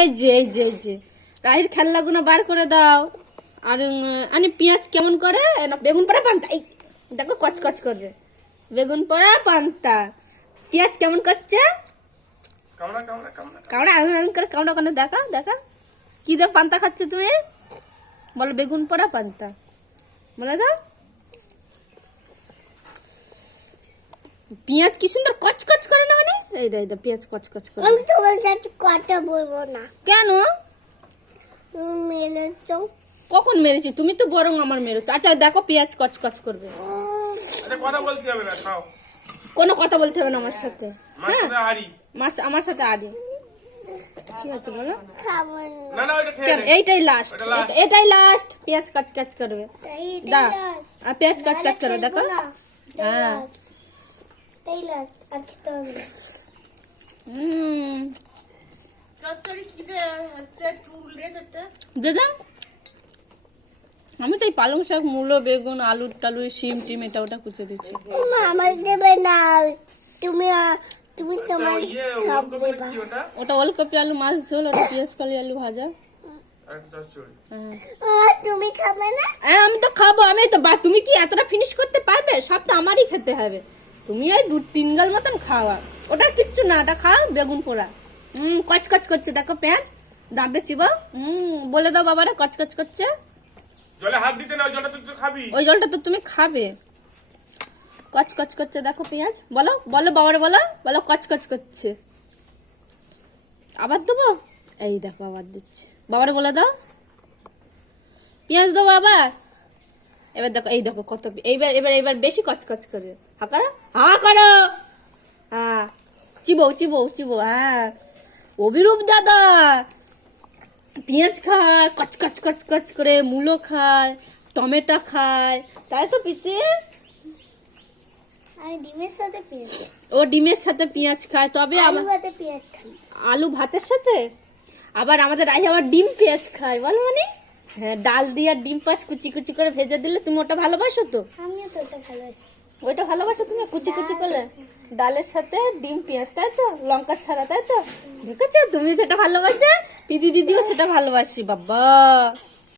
এই যে রাহির খেলনাগুলো বার করে দাও। আর পেঁয়াজ কেমন করে না বেগুন পোড়া পান্তা, এই দেখো কচকচ করবে বেগুন পোড়া পান্তা। পেঁয়াজ কেমন করছে কামড়া করে কামড়া করে দেখা দেখা কি দিয়ে পান্তা খাচ্ছ তুমি? বলো বেগুন পোড়া পান্তা বলে দাও। পেঁয়াজ কি সুন্দর কচকচ করে না, মানে এই দা পেঁয়াজ কচকচ করে। আমি তোমার সাথে কথা বলবো না। কেন? মেরেছো। কখন মেরেছি? তুমি তো বরং আমার মেরেছো। আচ্ছা দেখো পেঁয়াজ কচকচ করবে। কথা বলতে হবে না, খাও। কোনো কথা বলতে হবে না আমার সাথে। হ্যাঁ আমার সাথে আদি কি আছে বলো? খাবো না না ওইটা খেয়ে নে। এইটাই লাস্ট, এটাই লাস্ট। পেঁয়াজ কচকচ করবে দা, আর পেঁয়াজ কচকচ করবে দেখো। হ্যাঁ এই লাস্ট আর খেতে হবে না। চচ্চড়ি খিদে হচ্ছে টুল রে চারটা। দাদা আমি তো এই পালং শাক, মূলো, বেগুন, আলু টালু, শিম টিম এটা ওটা কুচে দিচ্ছি। মা আমার দেবে না, তুমি তুমি তোমার খাবে না। ওটা ওলকপি আলু মাছ ঝোল, ওটা পেঁয়াজ কালি আলু ভাজা। হ্যাঁ তুমি খাবে না? হ্যাঁ আমি তো খাবো। আমি তো তুমি কি এতটা ফিনিশ করতে পারবে? সব তো আমারই খেতে হবে। তুমি ওই 2-3 গাল মতন খাওয়া, ওটা কিচ্ছু না, ওটা খাও বেগুন পোড়া। কচকচ করছে দেখো পেঁয়াজ, দাঁতে চিবাও। বলে দাও বাবারা কচকচ করছে। জলে হাত দিতে না, জলটা তুই তো খাবি। ওই জলটা তো তুমি খাবে। কচকচ করছে দেখো পেঁয়াজ। বলো বলো বাবারে বলো, বলো কচকচ করছে। আবার দেবো? এই দেখো আবার দিচ্ছে। বাবারে বলে দাও পেঁয়াজ দেবো আবার। এবার দেখো, এই দেখো কত, এইবার এবার এবার বেশি কচকচ করে। হা করো, হা করো। হ্যাঁ চিবো চিবো চিবো। হ্যাঁ অভিরূপ দাদা পেঁয়াজ খায় কচকচ কচকচ করে, মূলো খায়, টমেটো খায়, তাই তো পিতে? আমি ডিমের সাথে পেঁয়াজ, ও ডিমের সাথে পেঁয়াজ খায়, তবে আলু ভাতে পেঁয়াজ খাই। আলু ভাতের সাথে আবার আমাদের রাই আবার ডিম পেঁয়াজ খায়, বল মানে? হ্যাঁ ডাল দিয়ে ডিম পাঁচ কুচি কুচি করে ভেজে দিলে তুমি ওটা ভালোবাসো তো? আমিও তো ওটা ভালোবাসি। ওইটা ভালোবাসো তুমি কুচি কুচি করলে ডালের সাথে ডিম পেঁয়াজ, তাই তো? লঙ্কা ছাড়া, তাই তো? দেখেছো তুমি যেটা ভালোবাসে, পিদি দিদিও সেটা ভালোবাসি। বাবা